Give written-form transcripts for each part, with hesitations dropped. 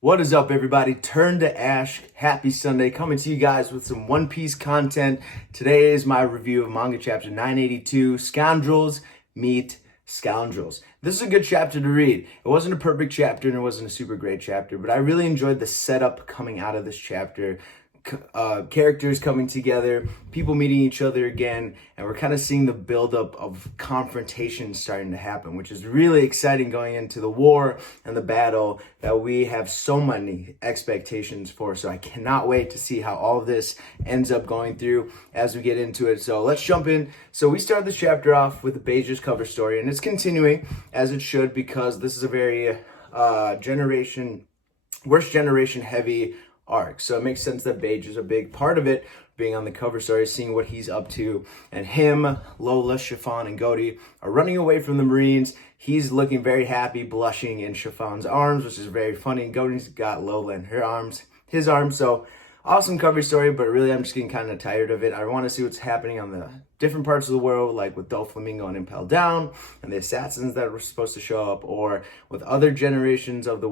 What is up, everybody? Turn to Ash. Happy Sunday. Coming to you guys with some One Piece content. Today is my review of manga chapter 982, Scoundrels Meet Scoundrels. This is a good chapter to read. It wasn't a perfect chapter and it wasn't a super great chapter, but I really enjoyed the setup coming out of this chapter. Characters coming together, people meeting each other again, and we're kind of seeing the buildup of confrontation starting to happen, which is really exciting going into the war and the battle that we have so many expectations for. So I cannot wait to see how all of this ends up going through as we get into it. So let's jump in. So we start this chapter off with the Beiji's cover story, and it's continuing as it should because this is a very worst generation heavy arc. So it makes sense that Beige is a big part of it, being on the cover story, seeing what he's up to. And him, Lola, Chiffon, and Goaty are running away from the Marines. He's looking very happy, blushing in Chiffon's arms, which is very funny. Goaty's got Lola in his arms. So awesome cover story, but really I'm just getting kind of tired of it. I want to see what's happening on the different parts of the world, like with Doflamingo and Impel Down and the assassins that were supposed to show up, or with other generations of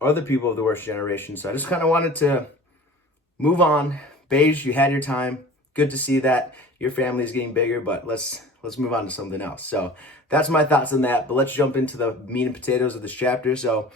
other people of the worst generation. So I just kind of wanted to move on. Beige, you had your time. Good to see that your family is getting bigger, but let's move on to something else. So that's my thoughts on that. But let's jump into the meat and potatoes of this chapter. So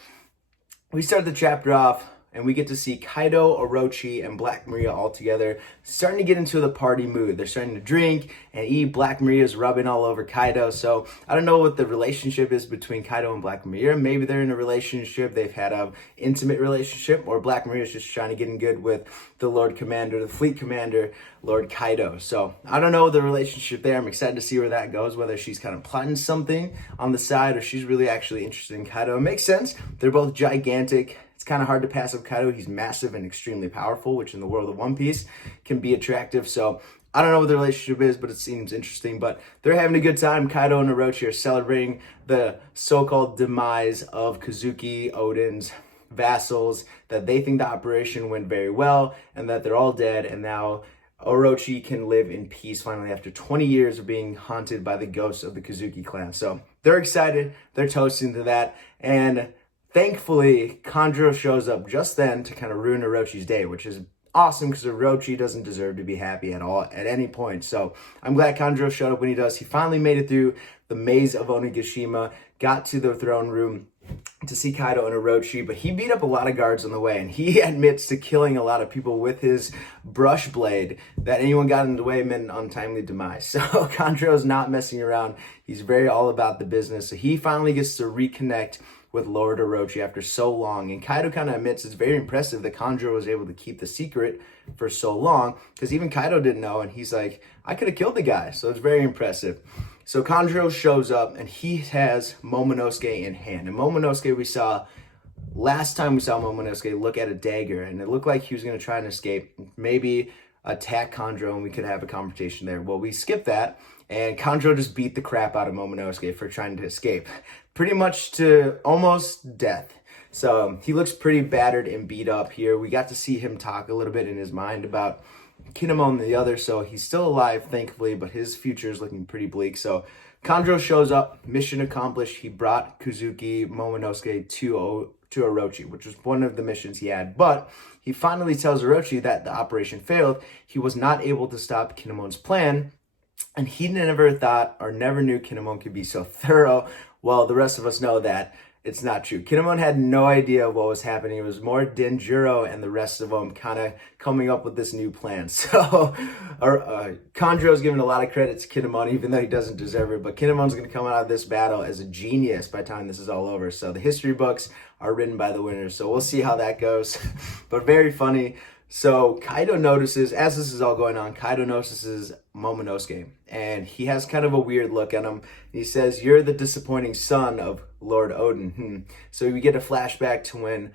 we start the chapter off, and we get to see Kaido, Orochi, and Black Maria all together, starting to get into the party mood. They're starting to drink and eat. Black Maria's rubbing all over Kaido. So I don't know what the relationship is between Kaido and Black Maria. Maybe they're in a relationship. They've had an intimate relationship, or Black Maria's just trying to get in good with the Lord Commander, the Fleet Commander, Lord Kaido. So I don't know the relationship there. I'm excited to see where that goes, whether she's kind of plotting something on the side or she's really actually interested in Kaido. It makes sense. They're both gigantic. It's kind of hard to pass up Kaido. He's massive and extremely powerful, which in the world of One Piece can be attractive. So I don't know what the relationship is, but it seems interesting. But they're having a good time. Kaido and Orochi are celebrating the so-called demise of Kozuki, Oden's vassals, that they think the operation went very well and that they're all dead. And now Orochi can live in peace finally after 20 years of being haunted by the ghosts of the Kozuki clan. So they're excited. They're toasting to that. And thankfully, Kanjuro shows up just then to kind of ruin Orochi's day, which is awesome because Orochi doesn't deserve to be happy at all at any point. So I'm glad Kanjuro showed up when he does. He finally made it through the maze of Onigashima, got to the throne room to see Kaido and Orochi, but he beat up a lot of guards on the way, and he admits to killing a lot of people with his brush blade. That anyone got in the way meant an untimely demise. So Kanjuro's not messing around. He's very all about the business. So he finally gets to reconnect with Lord Orochi after so long. And Kaido kind of admits it's very impressive that Kanjuro was able to keep the secret for so long, because even Kaido didn't know, and he's like, I could have killed the guy. So it's very impressive. So Kanjuro shows up, and he has Momonosuke in hand. And Momonosuke, last time we saw Momonosuke look at a dagger, and it looked like he was going to try and escape, maybe attack Kanjuro, and we could have a confrontation there. Well, we skipped that, and Kanjuro just beat the crap out of Momonosuke for trying to escape, pretty much to almost death. So he looks pretty battered and beat up here. We got to see him talk a little bit in his mind about Kinemon and the others, so he's still alive, thankfully, but his future is looking pretty bleak. So Kanjuro shows up, mission accomplished. He brought Kozuki Momonosuke to Orochi, which was one of the missions he had. But he finally tells Orochi that the operation failed. He was not able to stop Kinemon's plan, and he never thought or never knew Kinemon could be so thorough. Well, the rest of us know that it's not true. Kinemon had no idea what was happening. It was more Denjiro and the rest of them kind of coming up with this new plan. So Kanjuro's giving a lot of credit to Kinemon, even though he doesn't deserve it. But Kinemon's going to come out of this battle as a genius by the time this is all over. So the history books are written by the winners. So we'll see how that goes. But very funny. So Kaido notices, as this is all going on, Kaido notices Momonosuke, and he has kind of a weird look at him. He says, "You're the disappointing son of Lord Oden." So we get a flashback to when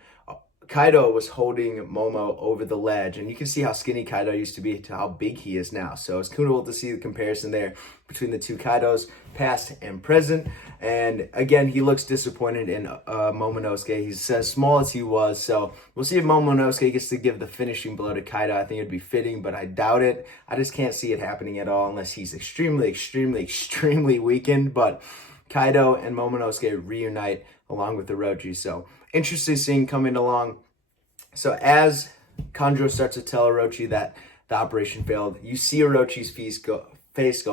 Kaido was holding Momo over the ledge, and you can see how skinny Kaido used to be to how big he is now. So it's cool to see the comparison there between the two Kaidos, past and present. And again, he looks disappointed in Momonosuke. He says, small as he was. So we'll see if Momonosuke gets to give the finishing blow to Kaido. I think it'd be fitting, but I doubt it. I just can't see it happening at all unless he's extremely, extremely, extremely weakened. But Kaido and Momonosuke reunite along with Orochi. So interesting scene coming along. So as Kanjuro starts to tell Orochi that the operation failed, you see Orochi's face go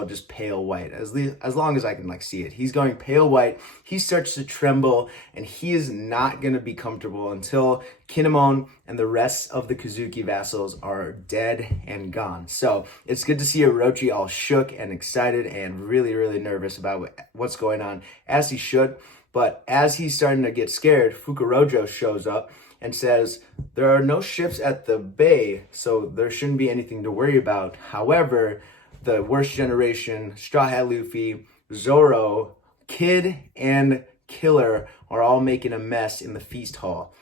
just pale white. As long as I can see it, he's going pale white. He starts to tremble, and he is not going to be comfortable until Kinemon and the rest of the Kozuki vassals are dead and gone. So it's good to see Orochi all shook and excited and really, really nervous about what's going on, as he should. But as he's starting to get scared, Fukurojo shows up and says, there are no ships at the bay, so there shouldn't be anything to worry about. However, the worst generation, Straw Hat Luffy, Zoro, Kid, and Killer are all making a mess in the feast hall.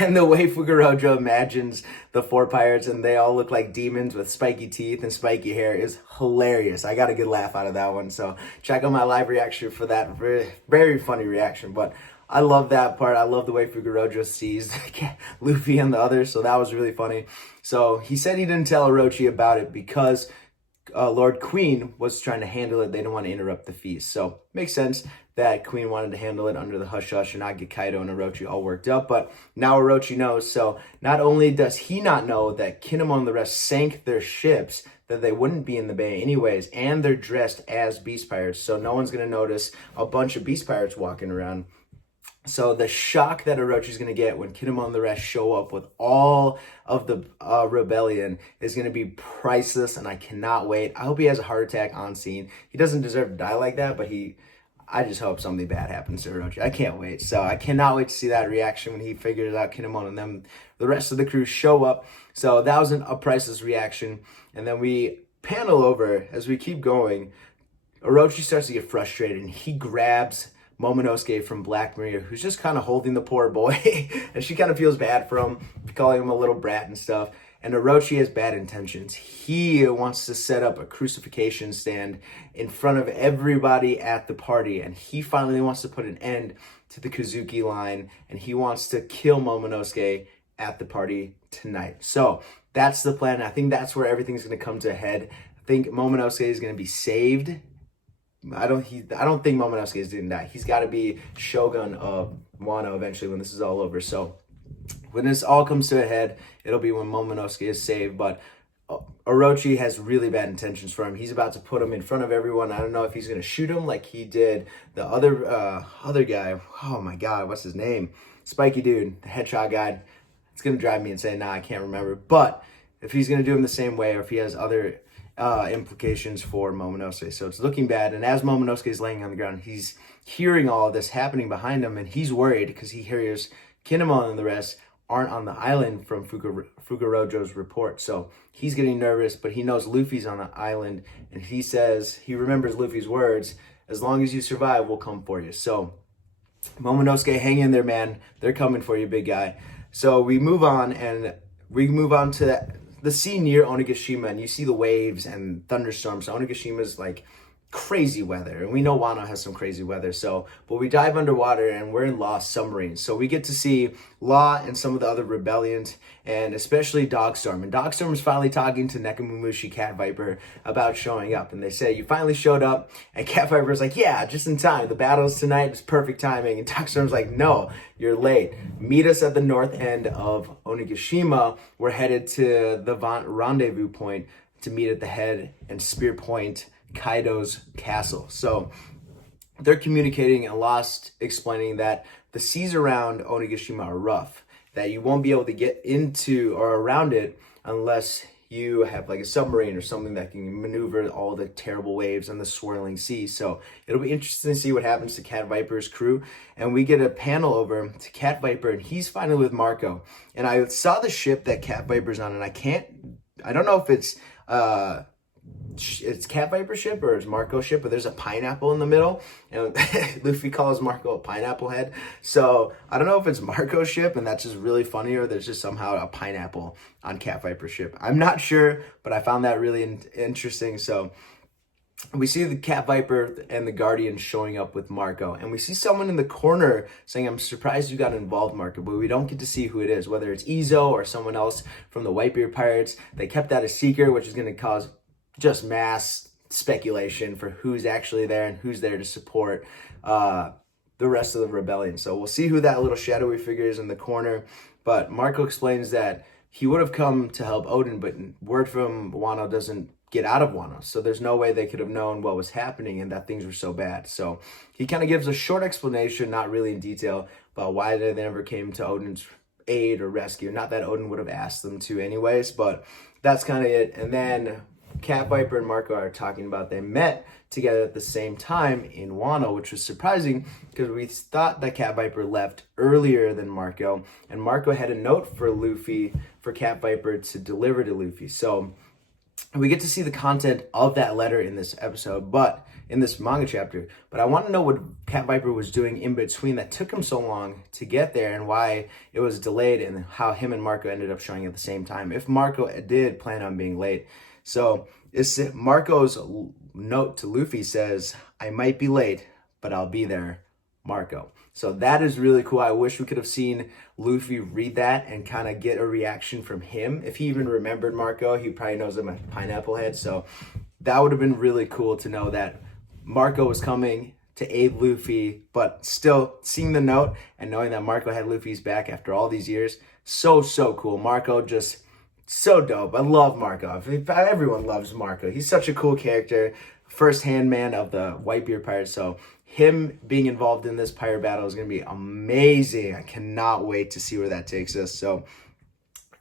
And the way Fukurojo imagines the 4 pirates and they all look like demons with spiky teeth and spiky hair is hilarious. I got a good laugh out of that one. So check out my live reaction for that. Very, very funny reaction. But I love that part. I love the way Fukurojo sees Luffy and the others. So that was really funny. So he said he didn't tell Orochi about it because Lord Queen was trying to handle it. They didn't want to interrupt the feast. So makes sense that Queen wanted to handle it under the hush-hush and not get Kaido and Orochi all worked up. But now Orochi knows. So not only does he not know that Kinemon and the rest sank their ships, that they wouldn't be in the bay anyways, and they're dressed as beast pirates. So no one's going to notice a bunch of beast pirates walking around. So the shock that Orochi's going to get when Kinemon and the rest show up with all of the rebellion is going to be priceless, and I cannot wait. I hope he has a heart attack on scene. He doesn't deserve to die like that, but I just hope something bad happens to Orochi. I can't wait. So I cannot wait to see that reaction when he figures out Kinemon and them, the rest of the crew show up. So that was a priceless reaction. And then we panel over as we keep going. Orochi starts to get frustrated, and he grabs Momonosuke from Black Maria, who's just kind of holding the poor boy, and she kind of feels bad for him, calling him a little brat and stuff. And Orochi has bad intentions. He wants to set up a crucifixion stand in front of everybody at the party, and he finally wants to put an end to the Kozuki line, and he wants to kill Momonosuke at the party tonight. So that's the plan. I think that's where everything's going to come to a head. I think Momonosuke is going to be saved. I don't think Momonosuke is going to die. He's got to be Shogun of Wano eventually when this is all over. So when this all comes to a head, it'll be when Momonosuke is saved. But Orochi has really bad intentions for him. He's about to put him in front of everyone. I don't know if he's going to shoot him like he did the other guy. Oh my God, what's his name? Spiky dude, the headshot guy. It's going to drive me insane now. I can't remember. But if he's going to do him the same way, or if he has other implications for Momonosuke. So it's looking bad. And as Momonosuke is laying on the ground, he's hearing all of this happening behind him, and he's worried because he hears Kinemon and the rest aren't on the island from Fukurojo's report. So he's getting nervous, but he knows Luffy's on the island, and he says, he remembers Luffy's words, as long as you survive, we'll come for you. So Momonosuke, hang in there, man. They're coming for you, big guy. So we move on to the scene near Onigashima, and you see the waves and thunderstorms. So Onigashima's like crazy weather, and we know Wano has some crazy weather. So, but we dive underwater, and we're in Law's submarine. So we get to see Law and some of the other rebellions, and especially Dogstorm. And Dogstorm is finally talking to Nekomamushi Cat Viper about showing up. And they say, you finally showed up. And Cat Viper's like, yeah, just in time. The battle's tonight. It's perfect timing. And Dogstorm's like, no, you're late. Meet us at the north end of Onigashima. We're headed to the rendezvous point to meet at the head and spear point Kaido's castle. So they're communicating, and Lost explaining that the seas around Onigashima are rough, that you won't be able to get into or around it unless you have like a submarine or something that can maneuver all the terrible waves and the swirling sea. So it'll be interesting to see what happens to Cat Viper's crew. And we get a panel over to Cat Viper, and he's finally with Marco. And I saw the ship that Cat Viper's on, and I don't know if it's Cat Viper ship or it's Marco's ship, but there's a pineapple in the middle, and Luffy calls Marco a pineapple head. So I don't know if it's Marco's ship and that's just really funny, or there's just somehow a pineapple on Cat Viper ship. I'm not sure, but I found that really interesting. So we see the Cat Viper and the Guardian showing up with Marco, and we see someone in the corner saying, I'm surprised you got involved, Marco, but we don't get to see who it is, whether it's Izo or someone else from the Whitebeard Pirates. They kept that a secret, which is going to cause just mass speculation for who's actually there and who's there to support the rest of the rebellion. So we'll see who that little shadowy figure is in the corner. But Marco explains that he would have come to help Odin, but word from Wano doesn't get out of Wano. So there's no way they could have known what was happening and that things were so bad. So he kind of gives a short explanation, not really in detail, about why they never came to Odin's aid or rescue. Not that Odin would have asked them to anyways, but that's kind of it. And then Cat Viper and Marco are talking about they met together at the same time in Wano, which was surprising because we thought that Cat Viper left earlier than Marco, and Marco had a note for Luffy for Cat Viper to deliver to Luffy. So we get to see the content of that letter in this episode, but in this manga chapter. But I want to know what Cat Viper was doing in between that took him so long to get there, and why it was delayed, and how him and Marco ended up showing at the same time, if Marco did plan on being late. So Marco's note to Luffy says, "I might be late, but I'll be there, Marco." So that is really cool. I wish we could have seen Luffy read that and kind of get a reaction from him. If he even remembered Marco, he probably knows him as Pineapple Head. So that would have been really cool to know that Marco was coming to aid Luffy, but still seeing the note and knowing that Marco had Luffy's back after all these years. So cool. Marco just so dope. I love Marco. Everyone loves Marco. He's such a cool character. First-hand man of the Whitebeard Pirates. So him being involved in this pirate battle is going to be amazing. I cannot wait to see where that takes us. So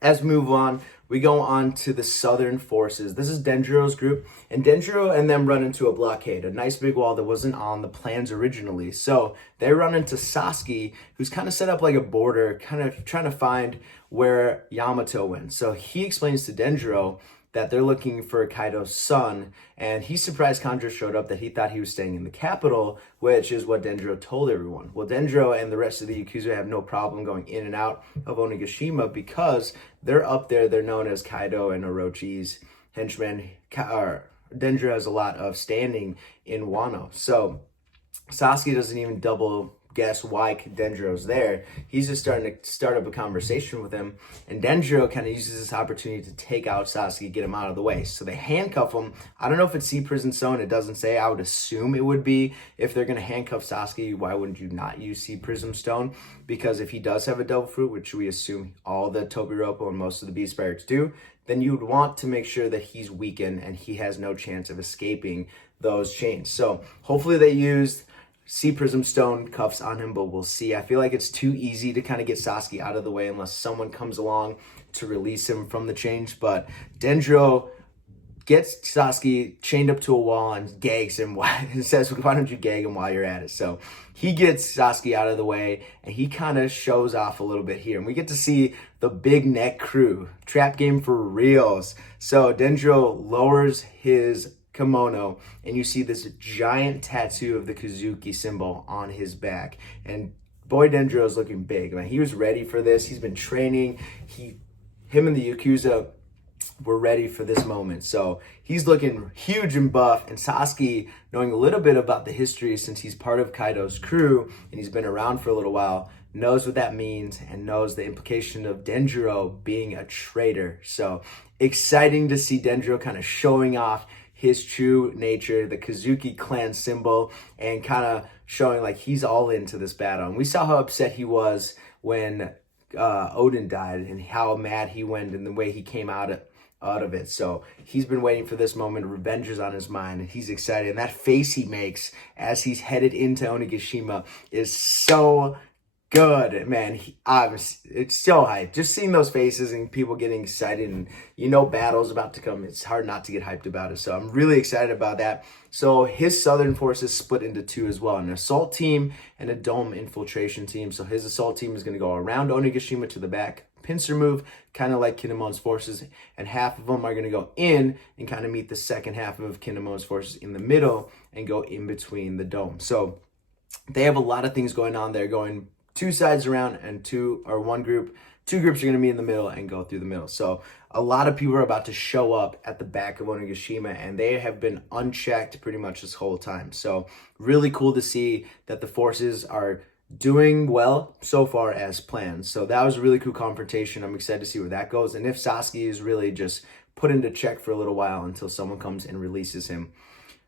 as we move on, we go on to the Southern Forces. This is Denjiro's group, and Denjiro and them run into a blockade, a nice big wall that wasn't on the plans originally. So they run into Sasuke, who's kind of set up like a border, kind of trying to find where Yamato went. So he explains to Denjiro that they're looking for Kaido's son, and he's surprised Kanjuro showed up, that he thought he was staying in the capital, which is what Denjiro told everyone. Well, Denjiro and the rest of the Yakuza have no problem going in and out of Onigashima because they're up there. They're known as Kaido and Orochi's henchmen. Denjiro has a lot of standing in Wano. So Sasuke doesn't even double guess why Denjiro's there. He's just starting to start up a conversation with him, and Denjiro kind of uses this opportunity to take out Sasuke, get him out of the way. So they handcuff him. I don't know if it's Sea Prison Stone. It doesn't say. I would assume it would be. If they're going to handcuff Sasuke, why wouldn't you not use Sea Prism Stone? Because if he does have a devil fruit, which we assume all the TOBI Roppo and most of the Beast Pirates do, then you would want to make sure that he's weakened and he has no chance of escaping those chains. So hopefully they used Sea Prism Stone cuffs on him, but we'll see. I feel like it's too easy to kind of get Sasuke out of the way unless someone comes along to release him from the chains. But Denjiro gets Sasuke chained up to a wall and gags him and says, "Why don't you gag him while you're at it?" So he gets Sasuke out of the way, and he kind of shows off a little bit here. And we get to see the big neck crew. Trap game for reals. So Denjiro lowers his kimono, and you see this giant tattoo of the Kazuki symbol on his back. And boy, Denjiro is looking big, man. He was ready for this. He's been training. Him and the Yakuza were ready for this moment. So he's looking huge and buff. And Sasuke, knowing a little bit about the history since he's part of Kaido's crew and he's been around for a little while, knows what that means and knows the implication of Denjiro being a traitor. So exciting to see Denjiro kind of showing off his true nature, the Kazuki clan symbol, and kind of showing like he's all into this battle. And we saw how upset he was when Odin died and how mad he went and the way he came out of it. So he's been waiting for this moment. Revenge is on his mind, and he's excited. And that face he makes as he's headed into Onigashima is so good, man. It's so hyped. Just seeing those faces and people getting excited, and battle's about to come. It's hard not to get hyped about it. So I'm really excited about that. So his Southern Forces split into two as well, an assault team and a dome infiltration team. So his assault team is going to go around Onigashima to the back, pincer move, kind of like Kinemon's forces, and half of them are going to go in and kind of meet the second half of Kinemon's forces in the middle and go in between the dome. So they have a lot of things going on. They're going two sides around, and two groups are going to meet in the middle and go through the middle. So a lot of people are about to show up at the back of Onigashima, and they have been unchecked pretty much this whole time. So really cool to see that the forces are doing well so far as planned. So that was a really cool confrontation. I'm excited to see where that goes, and if Sasuke is really just put into check for a little while until someone comes and releases him.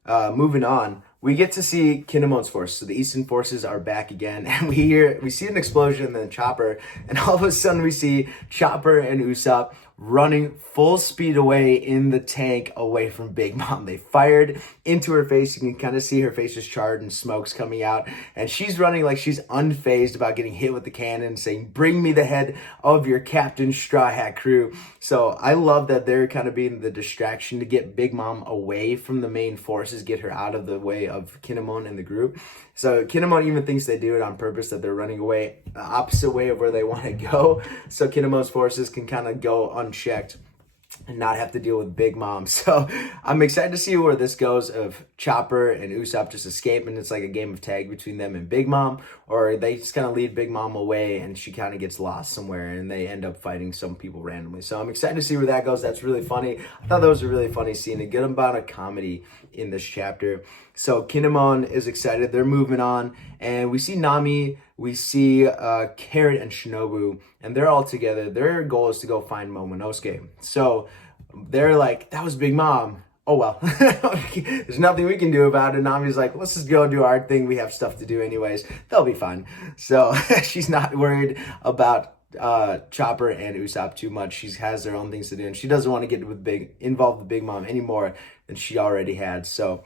Moving on, we get to see Kinemon's force. So the Eastern forces are back again, and we see an explosion and then Chopper, and all of a sudden we see Chopper and Usopp running full speed away in the tank away from Big Mom. They fired into her face. You can kind of see her face is charred and smoke's coming out, and she's running like she's unfazed about getting hit with the cannon, saying, "Bring me the head of your Captain Straw Hat crew." So I love that they're kind of being the distraction to get Big Mom away from the main forces, get her out of the way of Kinemon and the group. So Kinemon even thinks they do it on purpose, that they're running away the opposite way of where they want to go, so Kinemon's forces can kind of go unchecked and not have to deal with Big Mom. So I'm excited to see where this goes, of Chopper and Usopp just escape and it's like a game of tag between them and Big Mom, or they just kind of lead Big Mom away and she kind of gets lost somewhere and they end up fighting some people randomly. So I'm excited to see where that goes. That's really funny. I thought that was a really funny scene, a good amount of comedy in this chapter. So Kinemon is excited. They're moving on, and we see Nami, we see Carrot and Shinobu, and they're all together. Their goal is to go find Momonosuke. So they're like, that was Big Mom. Oh well, there's nothing we can do about it. Nami's like, let's just go do our thing. We have stuff to do anyways. They'll be fine. So she's not worried about Chopper and Usopp too much. She has their own things to do, and she doesn't want to get involved with Big Mom anymore than she already had. So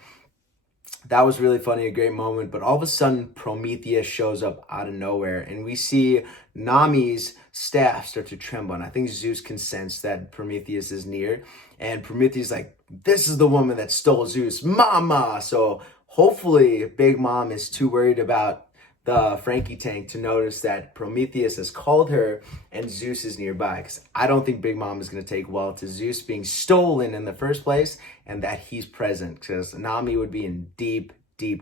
that was really funny, a great moment. But all of a sudden, Prometheus shows up out of nowhere, and we see Nami's staff start to tremble. And I think Zeus can sense that Prometheus is near. And Prometheus is like, this is the woman that stole Zeus, Mama! So hopefully Big Mom is too worried about the Frankie tank to notice that Prometheus has called her and Zeus is nearby, because I don't think Big Mom is going to take well to Zeus being stolen in the first place and that he's present, because Nami would be in deep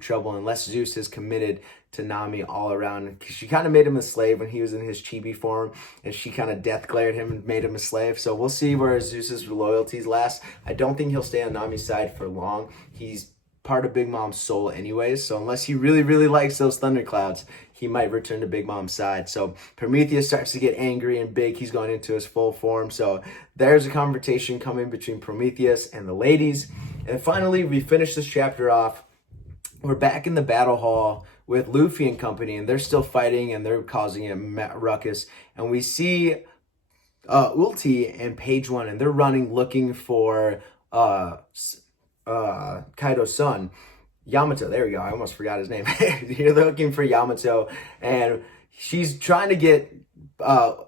trouble unless Zeus is committed to Nami all around. She kind of made him a slave when he was in his chibi form, and she kind of death glared him and made him a slave. So we'll see where Zeus's loyalties last. I don't think he'll stay on Nami's side for long. He's part of Big Mom's soul anyways, so unless he really likes those thunderclouds, he might return to Big Mom's side. So Prometheus starts to get angry and big. He's going into his full form. So there's a confrontation coming between Prometheus and the ladies. And finally, we finish this chapter off. We're back in the battle hall with Luffy and company, and they're still fighting and they're causing a ruckus. And we see Ulti and Page One, and they're running looking for Kaido's son, Yamato. There we go. I almost forgot his name. You're looking for Yamato, and she's trying to get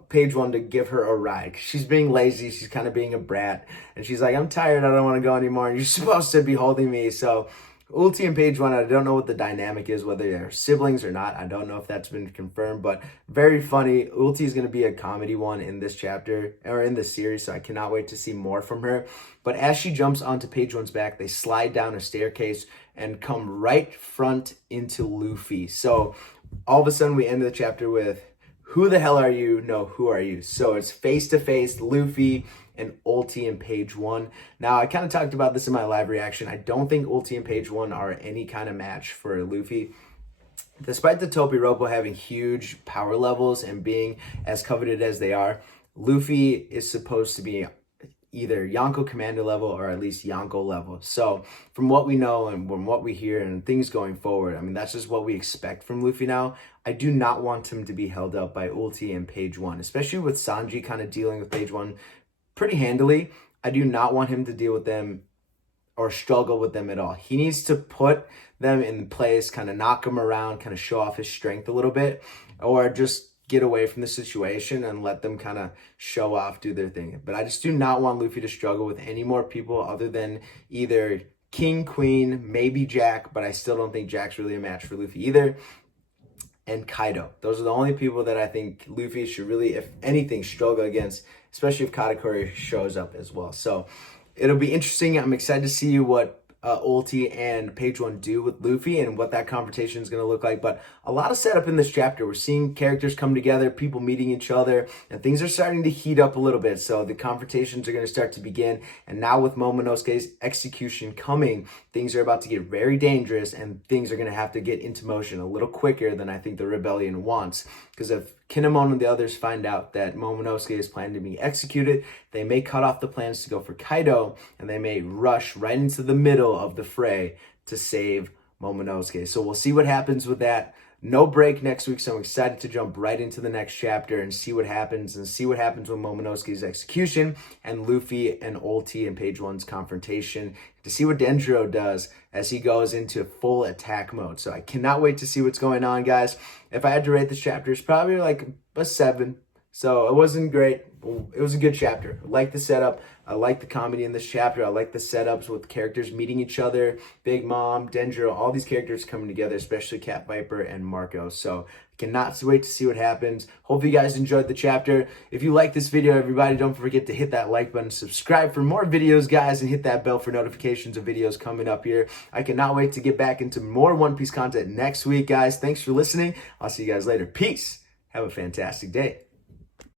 Page One to give her a ride. She's being lazy. She's kind of being a brat, and she's like, I'm tired. I don't want to go anymore. And you're supposed to be holding me. So Ulti and Page One, I don't know what the dynamic is, whether they're siblings or not. I don't know if that's been confirmed, but very funny. Ulti is going to be a comedy one in this chapter, or in this series, so I cannot wait to see more from her. But as she jumps onto Page One's back, they slide down a staircase and come right front into Luffy. So all of a sudden we end the chapter with, who the hell are you? No, who are you? So it's face-to-face Luffy and Ulti and Page One. Now, I kind of talked about this in my live reaction. I don't think Ulti and Page One are any kind of match for Luffy. Despite the TOBI Roppo having huge power levels and being as coveted as they are, Luffy is supposed to be either Yonko Commander level or at least Yonko level. So from what we know and from what we hear and things going forward, I mean, that's just what we expect from Luffy now. I do not want him to be held up by Ulti and Page One, especially with Sanji kind of dealing with Page One pretty handily. I do not want him to deal with them or struggle with them at all. He needs to put them in place, kind of knock them around, kind of show off his strength a little bit, or just get away from the situation and let them kind of show off, do their thing. But I just do not want Luffy to struggle with any more people other than either King, Queen, maybe Jack, but I still don't think Jack's really a match for Luffy either, and Kaido. Those are the only people that I think Luffy should really, if anything, struggle against, especially if Katakuri shows up as well. So it'll be interesting. I'm excited to see what Ulti and Page One do with Luffy and what that confrontation is going to look like. But a lot of setup in this chapter. We're seeing characters come together, people meeting each other, and things are starting to heat up a little bit. So the confrontations are going to start to begin. And now with Momonosuke's execution coming, things are about to get very dangerous, and things are going to have to get into motion a little quicker than I think the rebellion wants. Because if Kinemon and the others find out that Momonosuke is planning to be executed, they may cut off the plans to go for Kaido, and they may rush right into the middle of the fray to save Momonosuke. So we'll see what happens with that. No break next week, so I'm excited to jump right into the next chapter and see what happens with Momonosuke's execution and Luffy and Ulti in page 1's confrontation, to see what Denjiro does as he goes into full attack mode. So I cannot wait to see what's going on, guys. If I had to rate this chapter, it's probably like a 7. So it wasn't great. It was a good chapter. I like the setup. I like the comedy in this chapter. I like the setups with characters meeting each other. Big Mom, Denjiro, all these characters coming together, especially Cat Viper and Marco. So I cannot wait to see what happens. Hope you guys enjoyed the chapter. If you like this video, everybody, don't forget to hit that like button, subscribe for more videos, guys, and hit that bell for notifications of videos coming up here. I cannot wait to get back into more One Piece content next week, guys. Thanks for listening. I'll see you guys later. Peace. Have a fantastic day.